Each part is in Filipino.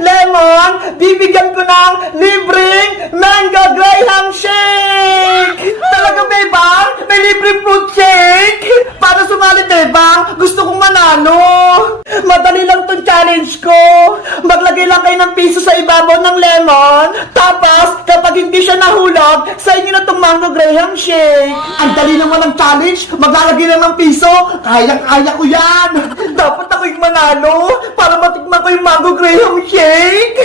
Lemon, bibigyan ko ng libreng mango graham shake! Talaga, Bebang? May libreng fruit shake? Para sumali, Bebang, gusto kong manalo. Madali lang tong challenge ko. Maglagay lang kayo ng piso sa ibabaw ng lemon. Tapos, kapag hindi siya nahulog, sa inyo na tong mango graham shake. Ang dali naman ng challenge. Maglalagay lang ng piso. Kayang-kaya ko yan. Dapat ako yung manalo para matikman ko yung mango graham shake.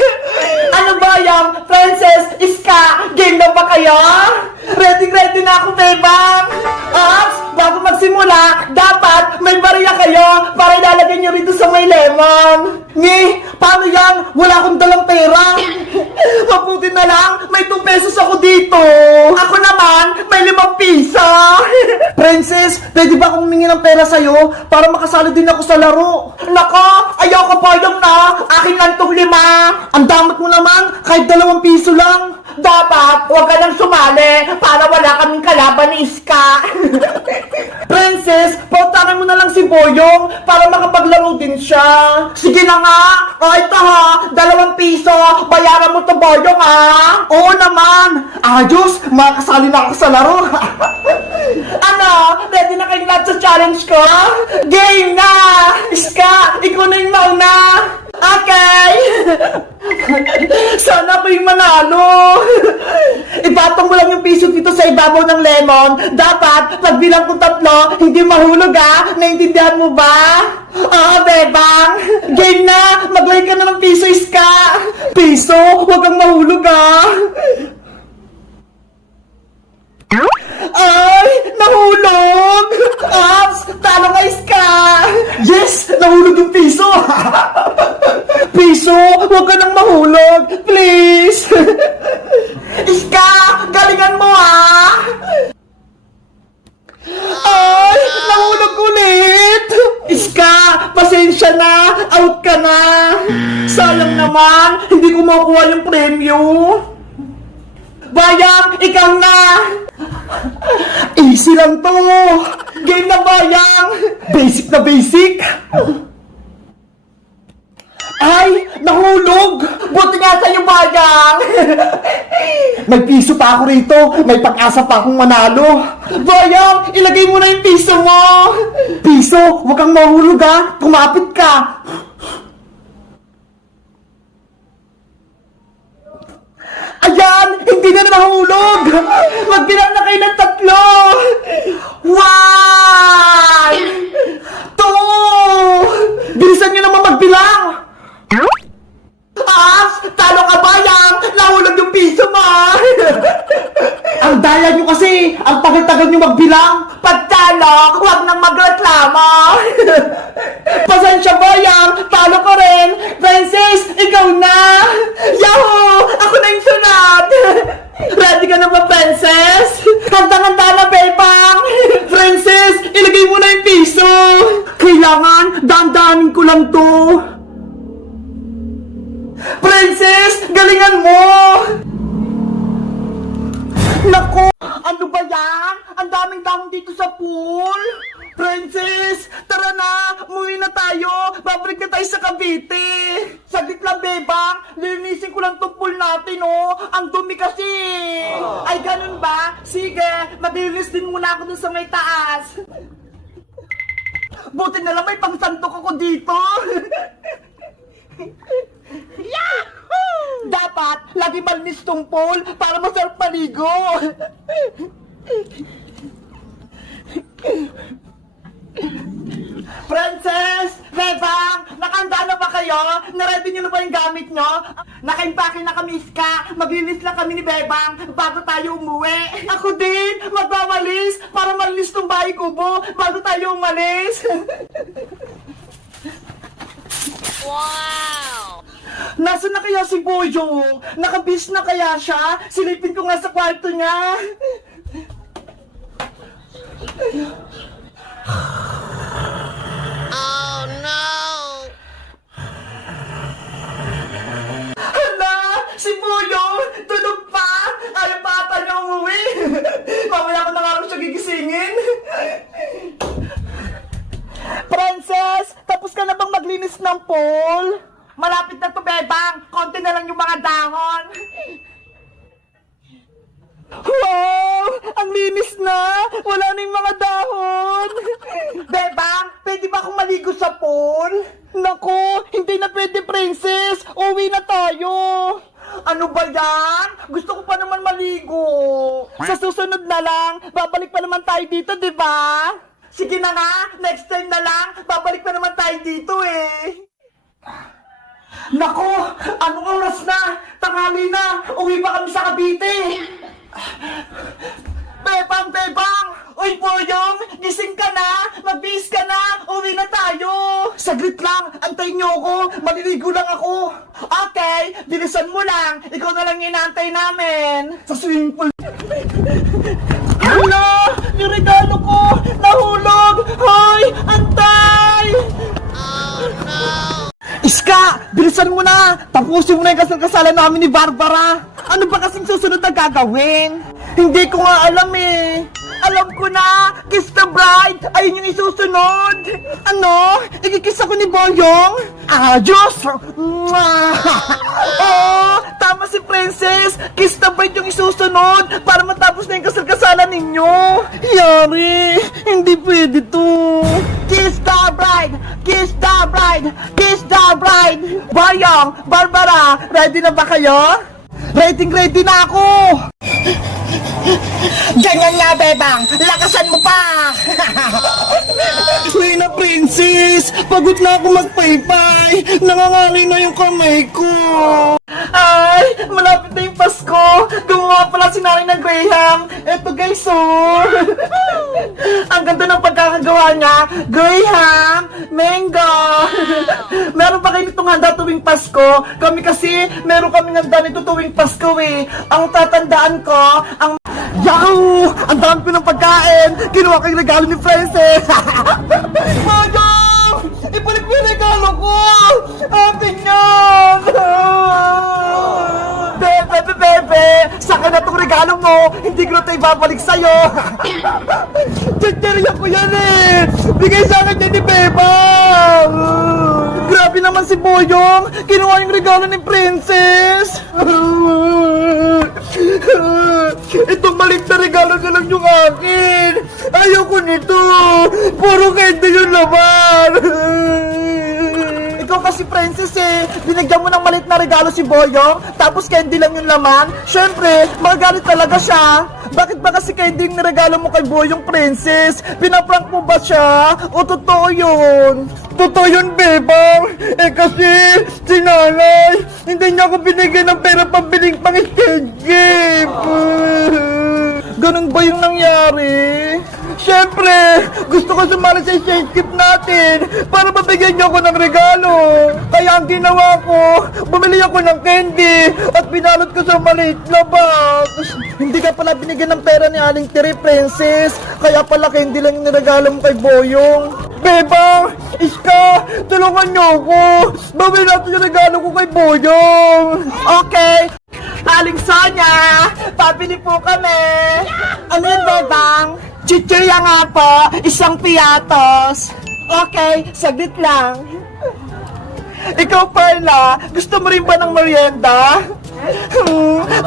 Ano ba yan? Princess, Iska, game na ba kayo? Ready na ako, Bebang. Ops, bago magsimula, dapat may bariya kayo para ilalagay nyo rito sa may lemon. Paano yan? Wala akong dalang pera. Mabuti na lang, may 2 pesos ako dito. Ako naman, may 5 piso. Princess, pwede ba akong humingi ng pera sa'yo para makasali din ako sa laro? Nako, ayaw ka pa yung na. Akin lang tong 5. Ang damot mo naman, kahit 2 piso lang. Dapat, huwag ka nang sumali para wala kaming kalaban ni Iska. Princess, pautakin mo na lang si Boyong para makapaglaro din siya. Sige na nga. O ito ha, 2 piso. Bayaran mo to, Boyong ha. Oo naman. Ayos, makakasali na ako sa laro. Ano, ready na kayong lahat sa challenge ko? Game na! Iska, ikaw na yung mauna. Okay! Sana ako yung manalo! Ipatong mo lang yung piso dito sa ibabaw ng lemon. Dapat, pagbilang ko 3, hindi mahulog ha? Naintindihan mo ba? Oo, Bebang! Game na! Maglay ka na ng piso, Iska! Piso? Huwag kang mahulog ha? Ay! Nahulog! Ops! Talo ka, Iska! Yes! Nahulog yung piso! Piso! Huwag ka nang mahulog! Please! Iska! Galingan mo ha! Ay! Nahulog ulit! Iska! Pasensya na! Out ka na! Sayang naman! Hindi ko makuha yung premyo! Bayang! Ikaw na! Easy lang to! Game na, Bayang! Basic na basic! Ay! Nahulog! Buti nga sa'yo, Bayang! May piso pa ako rito! May pag-asa pa akong manalo! Bayang! Ilagay mo na yung piso mo! Piso! Huwag kang mahulog ha! Kumapit ka! Ayan! Hindi na nahulog! Magbilang na kayo ng 3! 1! 2! Bilisan nyo naman magbilang! Talo ka, Bayang! Nahulog yung piso mo! Ang daya nyo kasi! Ang tagal-tagal nyo magbilang! Pagtalo, huwag nang magreklamo! Pasensya, Bayang! Talo ko rin! Princess, ikaw na! Yahoo! Ako na yung sunod! Ready ka na ba, Princess? Handa-handa na, Bebang! Princess, ilagay mo na yung piso! Kailangan, dahan-dahanin ko lang to! Princess, galingan mo! Naku! Ano ba yan? Ang daming dahon dito sa pool! Princess, tara na! Umuwi na tayo! Babalik na tayo sa Cavite! Saglit lang, Bebang! Lilinisin ko lang itong pool natin, oh! Ang dumi kasi! Ay, ganun ba? Sige, maglilinis din muna ako dun sa may taas! Buti na lang may pangsantok ako dito! Yahoo! Dapat, lagi malinis tong pool para masarap maligo! Princess! Bebang! Nakahanda na ba kayo? Naready nyo na ba yung gamit nyo? Nakaimpake na kami, Iska. Maglinis lang kami ni Bebang bago tayo umuwi. Ako din! Magwawalis para malinis tong bahay kubo bago tayo umalis. Wow! Nasaan na kaya si Boyo? Nakabis na kaya siya? Silipin ko nga sa kwarto niya. Oh no! Hala! Si Boyo! Tulog pa! Ayaw pa ata niya umuwi! Mamaya ko na nga rin siya gigisingin! Princess! Tapos ka na bang maglinis ng pool? Malapit na to, Bebang! Konti na lang yung mga dahon! Wow! Ang linis na! Wala na yung mga dahon! Bebang, pwede ba akong maligo sa pool? Naku, hindi na pwede, princess! Uwi na tayo! Ano ba yan? Gusto ko pa naman maligo! Sa susunod na lang, babalik pa naman tayo dito, di ba? Sige na nga, next time na lang, babalik pa naman tayo dito eh! Naku, anong oras na? Tanghali na! Uwi pa kami sa Cavite! Bebang! Uy, Boyong! Gising ka na! Magbihis ka na! Uwi na tayo! Saglit lang! Antayin niyo ako! Maliligo lang ako! Okay! Bilisan mo lang! Ikaw na lang inaantay namin! Sa swimming pool! Hala! Yung regalo ko! Nahulog! Hoy! Antay! Iska! Bilisan mo na! Tapusin mo na yung kasal-kasalan namin ni Barbara! Ano ba kasing susunod na gagawin? Hindi ko nga alam eh! Alam ko na! Kiss the bride! Ayun yung isusunod! Ano? Ikikiss ako ni Boyong? Diyos! Oo! Tama si Princess! Kiss the bride yung isusunod para matapos na yung kasal-kasalan ninyo! Yari! Hindi pwede to! Kiss the bride! Kiss the bride! Kiss the bride! Boyong! Barbara! Ready na ba kayo? Ready na ako! Ganyan nga, Bebang! Lakasan mo pa! Uy na, princess! Pagod na ako magpaypay! Nangangali na yung kamay ko! Ay! Malapit na yung Pasko! Gumawa pala si Nanay ng Graham! Eto guys, oh! Ang ganda ng pagkakagawa niya! Graham! Mango! Meron pa kayo nitong handa tuwing Pasko? Kami kasi, meron kaming handa nito tuwing Pasko eh! Ang tatandaan ko, ang Yahoo! Ang dami ko ng pagkain! Kinuha ko yung regalo ni Princess! Madam! Ibalik mo yung regalo ko! Atin yan! Bebe! Saka na itong regalo mo! Hindi ko na ito ibabalik sa'yo! Chichirya ko yan eh! Bigay sa akin yan ni Bebang! Grabe naman si Boyong! Kinuha yung regalo ni Princess! Itong maliit na regalo na lang yung akin! Ayoko nito! Puro candy yung laman! Ikaw kasi, Princess eh! Binigyan mo ng maliit na regalo si Boyong, tapos candy lang yung laman? Siyempre, magagalit talaga siya! Bakit ba kasi candy yung regalo mo kay Boyong, Princess? Pinaprank mo ba siya? O totoo yun? Totoo yun, Bebang! Eh kasi, si Nanay, hindi niya ako binigyan ng pera pambiling pang-stage game! Ganun ba yung nangyari? Siyempre, gusto ko sumali sa stage gift natin para mabigyan niyo ako ng regalo. Kaya ang ginawa ko, bumili ako ng candy at binalot ko sa maliit na box. Hindi ka pala binigyan ng pera ni Aling Tiri, Princess. Kaya pala candy lang yung niregalo mo kay Boyong. Bebang! Iska! Tulungan niyo ako! Bawin natin yung regalo ko kay Boyong! Okay! Aling Sonia! Pabili po kami! Ano yun, Bebang? Chichirya nga po! Isang piatos! Okay, saglit lang. Ikaw, Perla, gusto mo rin ba ng merienda?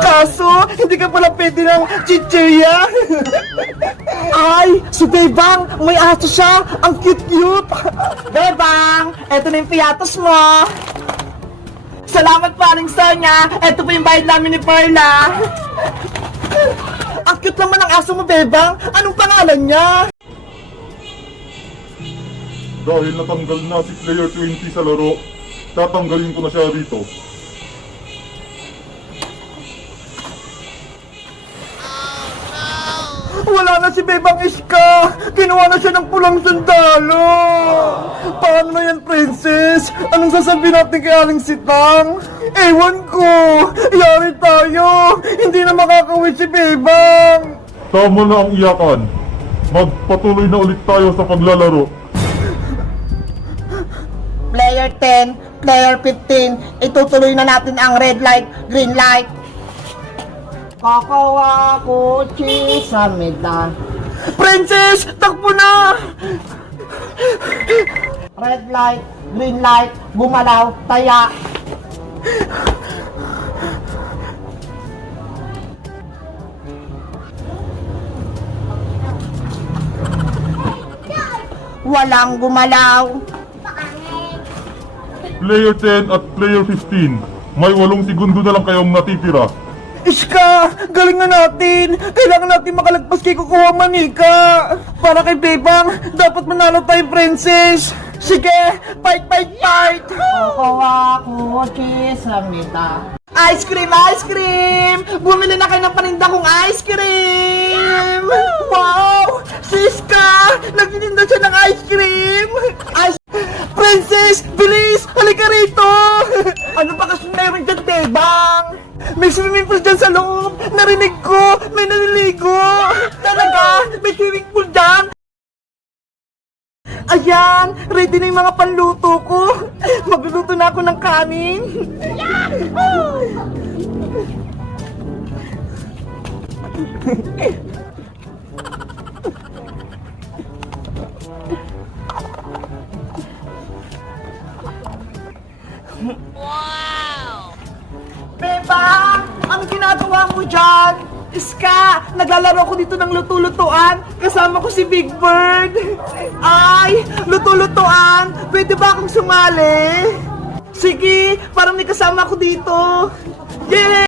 Kaso, hindi ka pala pwede ng chichirya. Ay, si Bebang, may aso siya. Ang cute-cute. Bebang, eto na yung piatos mo. Salamat po, Aling Sonia. Eto po yung bayad namin ni Perla. Ang cute naman ng aso mo, Bebang. Anong pangalan niya? Dahil natanggal na si Player 20 sa laro, tatanggalin ko na siya dito. Wala na si Bebang Iska! Kinuha na siya ng pulang sundalo! Paano na yan, Princess? Anong sasabihin natin kay Aling Sitang? Ewan ko! Yari tayo! Hindi na makakawin si Bebang! Tama na ang iyakan. Magpatuloy na ulit tayo sa paglalaro. Player 10, Player 15, itutuloy na natin ang red light, green light. Kakawa ko sa medan. Princess! Takbo na! Red light, green light, gumalaw, taya. Walang gumalaw. Player 10 at player 15. May 8 segundo na lang kayong natitira. Iska, galing na natin. Kailangan natin makalagpas kay Kukuha Manika. Para kay Bebang, dapat manalo tayo, princess. Sige, fight, fight, fight. Kukuha ko, cheese, ramita. Ice cream, ice cream! Bumili na kayo ng paninda kong ice cream! Wow! Siska! Nagtitinda siya ng ice cream! Princess! Bilis! Halika rito! Ano ba kasi meron dyan, Bebang? May swimming pool dyan sa loob! Narinig ko! May naliligo! Talaga? May swimming pool dyan? Ayan! Ready na yung mga panluto ko! Magluluto na ako ng kanin! Wow! Beba! Ano ginagawa mo dyan? Iska! Naglalaro ko dito ng luto-lutuan. Kasama ko si Big Bird. Ay! Luto-lutuan! Pwede ba akong sumali? Sige! Parang may kasama ko dito. Yay!